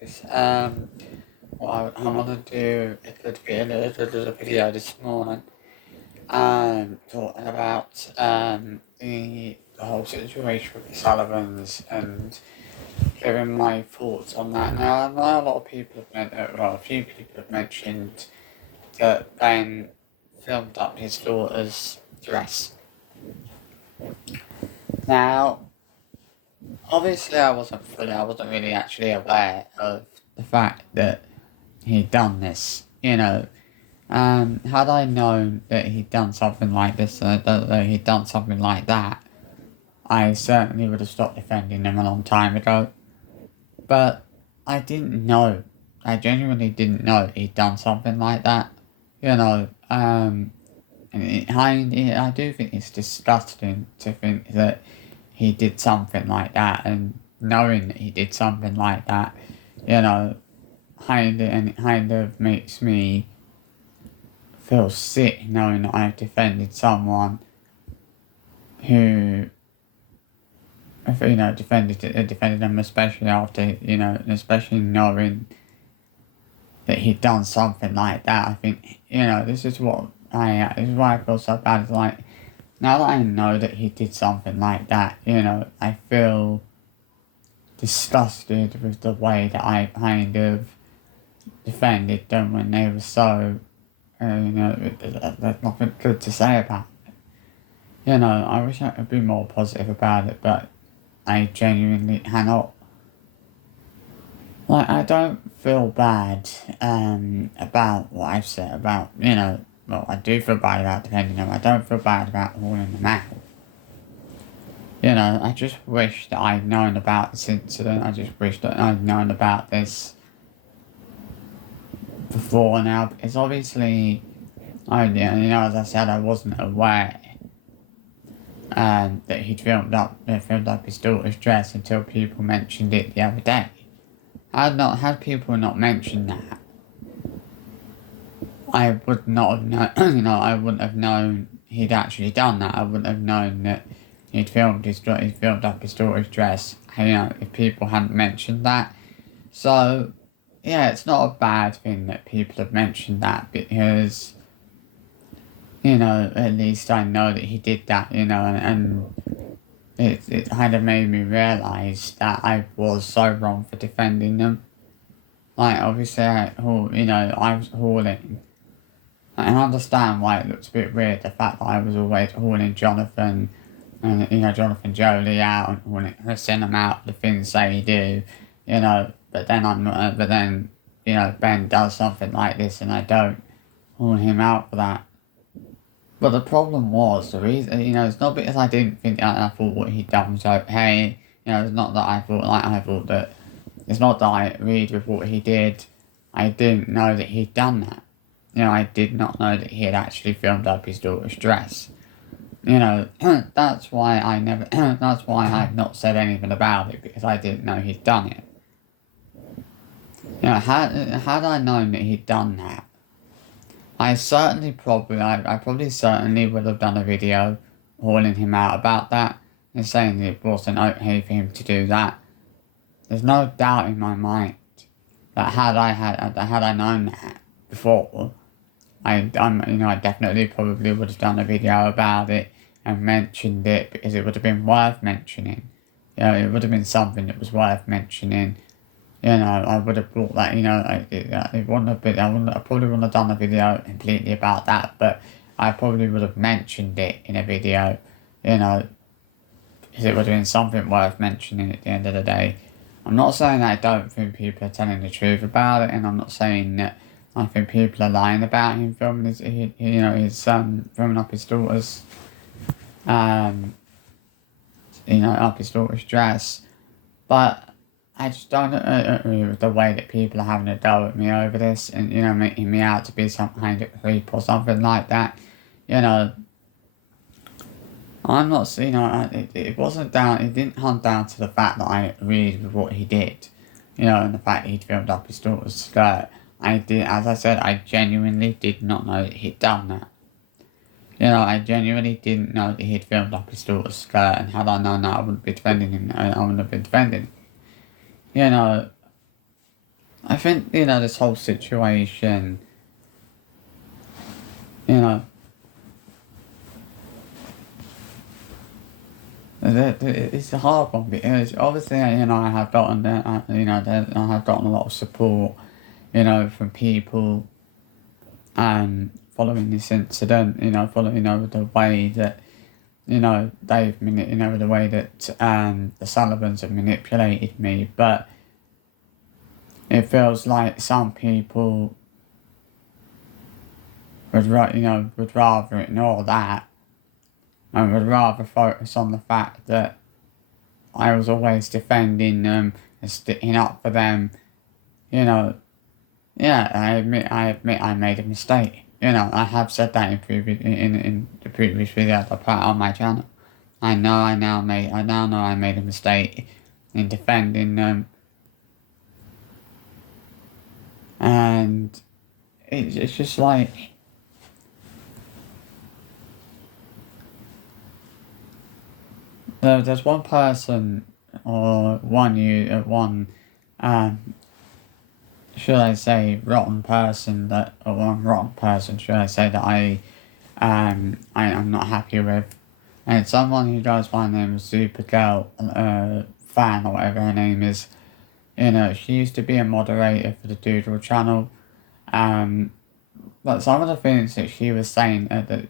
guys. What I want to do a little video this morning. Talking about the whole situation with the Sullivans and giving my thoughts on that. Now, I know a lot of people a few people have mentioned that Ben filmed up his daughter's dress. Now, obviously, I wasn't really actually aware of the fact that he'd done this. Had I known that he'd done something like this, that he'd done something like that, I certainly would have stopped defending him a long time ago. But I didn't know. I genuinely didn't know he'd done something like that. And I do think it's disgusting to think that he did something like that, and knowing that he did something like that, it kind of makes me feel sick knowing that I've defended someone who, defended them, especially after, especially knowing that he'd done something like that. I think, this is why I feel so bad. It's like, now that I know that he did something like that, I feel disgusted with the way that I kind of defended them when they were so, there's nothing good to say about it. I wish I could be more positive about it, but I genuinely cannot. Like, I don't feel bad about what I've said about, well, I do feel bad about defending them. I don't feel bad about calling them out. I just wish that I'd known about this incident. I just wish that I'd known about this before now, because obviously, as I said, I wasn't aware that he'd filmed up his daughter's dress until people mentioned it the other day. Had people not mentioned that, I would not have known. I wouldn't have known he'd actually done that. I wouldn't have known that he'd filmed up his daughter's dress. If people hadn't mentioned that. So, yeah, it's not a bad thing that people have mentioned that, because, at least I know that he did that. And it kind of made me realise that I was so wrong for defending them. Like, obviously, I was hauling. I understand why it looks a bit weird, the fact that I was always hauling Jonathan and, Jonathan Jolie out and hauling them out, the things they do, but then Ben does something like this and I don't haul him out for that. But the problem was, the reason, it's not because I didn't think that I thought what he'd done was okay, it's not that I thought that, it's not that I agreed with what he did, I didn't know that he'd done that. I did not know that he had actually filmed up his daughter's dress. That's why I've not said anything about it, because I didn't know he'd done it. Had I known that he'd done that, I probably certainly would have done a video hauling him out about that and saying that it wasn't okay for him to do that. There's no doubt in my mind that had I known that before, I definitely probably would have done a video about it and mentioned it, because it would have been worth mentioning. It would have been something that was worth mentioning. I would have brought that, it wouldn't have been, I probably wouldn't have done a video completely about that, but I probably would have mentioned it in a video, because it would have been something worth mentioning at the end of the day. I'm not saying that I don't think people are telling the truth about it, and I'm not saying that I think people are lying about him filming filming up his daughter's, up his daughter's dress, but I just don't agree with the way that people are having a go at me over this and, making me out to be some kind of creep or something like that. I'm not, it didn't come down to the fact that I agreed with what he did, and the fact that he'd filmed up his daughter's skirt. As I said, I genuinely did not know that he'd done that. I genuinely didn't know that he'd filmed up his daughter's skirt, and had I known that, I wouldn't be defending him. I wouldn't have been defending him. I think, this whole situation, you know, it's a hard one because obviously, I have gotten I have gotten a lot of support, from people, following this incident, following, the way that, the way that, the Sullivans have manipulated me, but it feels like some people would rather ignore that and would rather focus on the fact that I was always defending them and sticking up for them. Yeah, I admit I made a mistake. I have said that in the previous video I put on my channel. I now know I made a mistake in defending them, and it's just like, there's one person, or one, should I say, rotten person or one rotten person, should I say, that I am not happy with. And it's someone who goes by the name of Supergirl, fan, or whatever her name is. She used to be a moderator for the Doodle channel. But some of the things that she was saying, that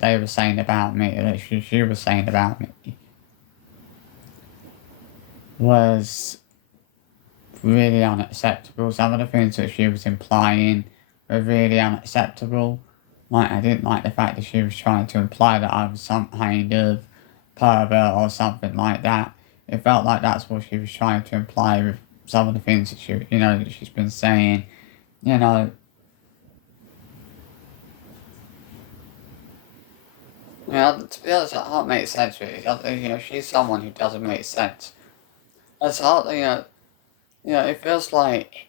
they were saying about me, that she was saying about me, was really unacceptable. Some of the things that she was implying were really unacceptable. Like, I didn't like the fact that she was trying to imply that I was some kind of pervert or something like that. It felt like that's what she was trying to imply with some of the things that that she's been saying. To be honest, that can't make sense really. She's someone who doesn't make sense. It's hard, it feels like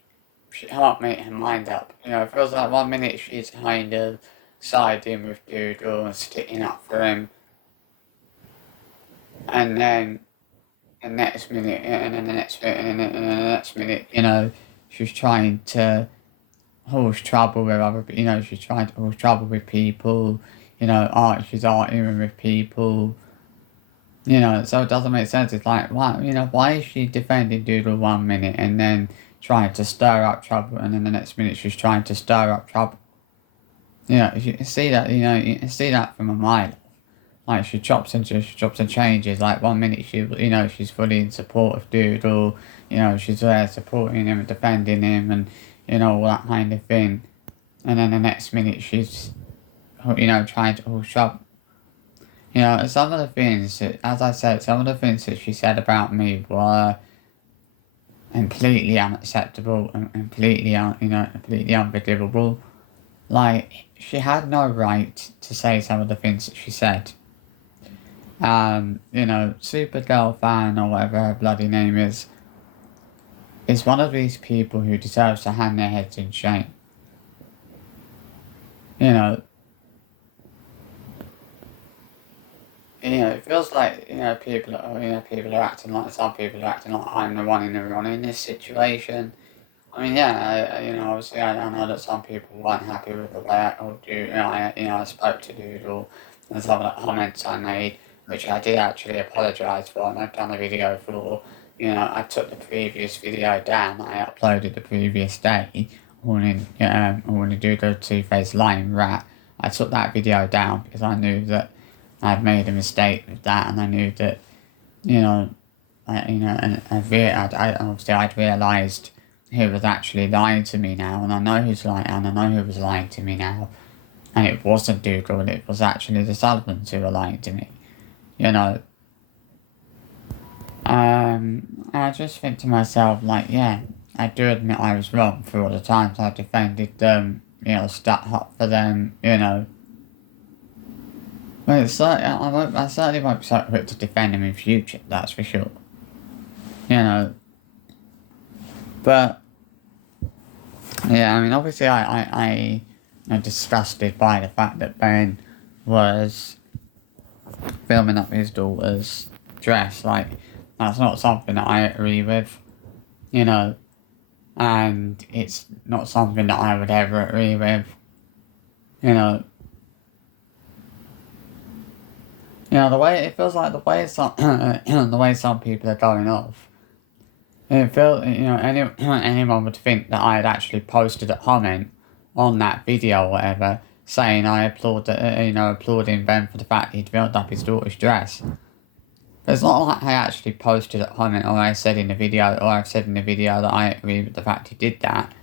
she can't make her mind up. It feels like one minute she's kind of siding with Doodle and sticking up for him, and then the next minute, and then the next minute, she's trying to cause trouble with she's trying to cause trouble with people, she's arguing with people, so it doesn't make sense. It's like, why is she defending Doodle 1 minute and then trying to stir up trouble, and then the next minute she's trying to stir up trouble? You can see that, you can see that from a mile. Like, she chops and changes. Like, 1 minute she's fully in support of Doodle, she's there supporting him and defending him and, all that kind of thing. And then the next minute she's, trying to cause trouble. Some of the things that, as I said, some of the things that she said about me were completely unacceptable and completely unforgivable. Like, she had no right to say some of the things that she said. Supergirl fan, or whatever her bloody name is one of these people who deserves to hang their heads in shame. It feels like, people are acting like, some people are acting like I'm the one in the wrong in this situation. I mean, yeah, obviously I know that some people weren't happy with the way I spoke to Doodle and some of the comments I made, which I did actually apologise for, and I've done a video for. I took the previous video down I uploaded the previous day, when the Doodle Two-Faced Lying Rat. I took that video down because I knew that I'd made a mistake with that, and I knew that, obviously I'd realised who was actually lying to me now, and I know who's lying, and I know who was lying to me now, and it wasn't Doodle, it was actually the Sullivans who were lying to me. I just think to myself, like, yeah, I do admit I was wrong for all the times I defended them, stuck up for them, But I certainly won't be so quick to defend them in future, that's for sure. But, yeah, I mean, obviously I am disgusted by the fact that Ben was filming up his daughter's dress. Like, that's not something that I agree with. and it's not something that I would ever agree with. You know, the way it feels like the way some the way some people are going off. It feels anyone would think that I had actually posted a comment on that video or whatever, saying I applauding Ben for the fact he'd filled up his daughter's dress. But it's not like I actually posted a comment or I've said in the video that I agree with the fact he did that.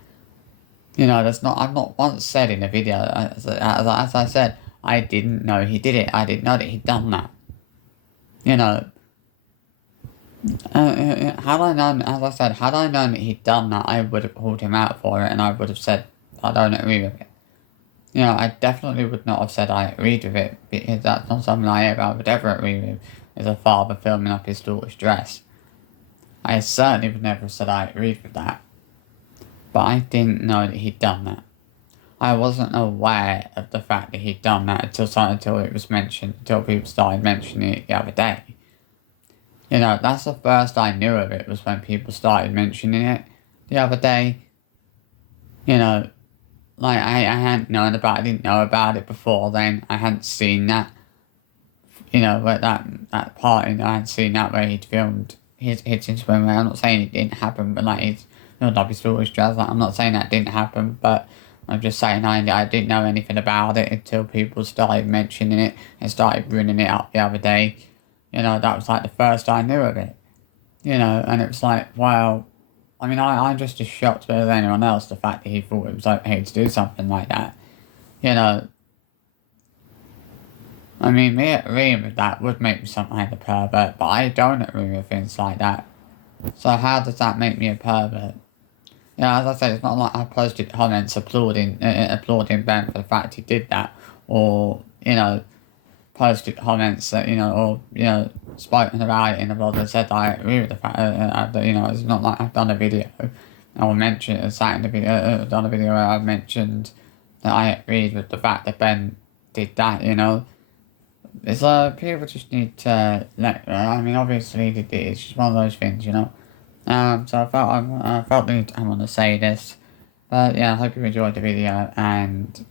I've not once said in the video, as I said, I didn't know he did it. I didn't know that he'd done that. Had I known, as I said, had I known that he'd done that, I would have called him out for it and I would have said, I don't agree with it. I definitely would not have said I agreed with it, because that's not something I would ever agree with, is a father filming up his daughter's dress. I certainly would never have said I agreed with that. But I didn't know that he'd done that. I wasn't aware of the fact that he'd done that until it was mentioned, until people started mentioning it the other day. That's the first I knew of it, was when people started mentioning it the other day. Like I hadn't known about it, I didn't know about it before then. I hadn't seen that. Where that part, I hadn't seen that where he'd filmed his swimwear. I'm not saying it didn't happen, but like he's filled up his daughter's dress. Like, I'm not saying that didn't happen, but I'm just saying I didn't know anything about it until people started mentioning it and started bringing it up the other day. That was like the first I knew of it. And it was like, wow. I mean, I'm just as shocked as anyone else, the fact that he thought it was okay to do something like that. I mean, me agreeing with that would make me some kind of pervert, but I don't agree with things like that. So how does that make me a pervert? As I said, it's not like I posted comments applauding Ben for the fact he did that, or, posted comments that, spoken about it in a blog and said I agree with the fact that, it's not like I've done a video or mentioned, sat in the video, done a video where I've mentioned that I agreed with the fact that Ben did that, It's people just need to I mean, obviously it's just one of those things, So I felt the need I want to say this, but yeah, I hope you enjoyed the video, and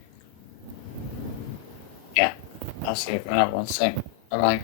yeah, I'll see you for another one soon. Bye bye.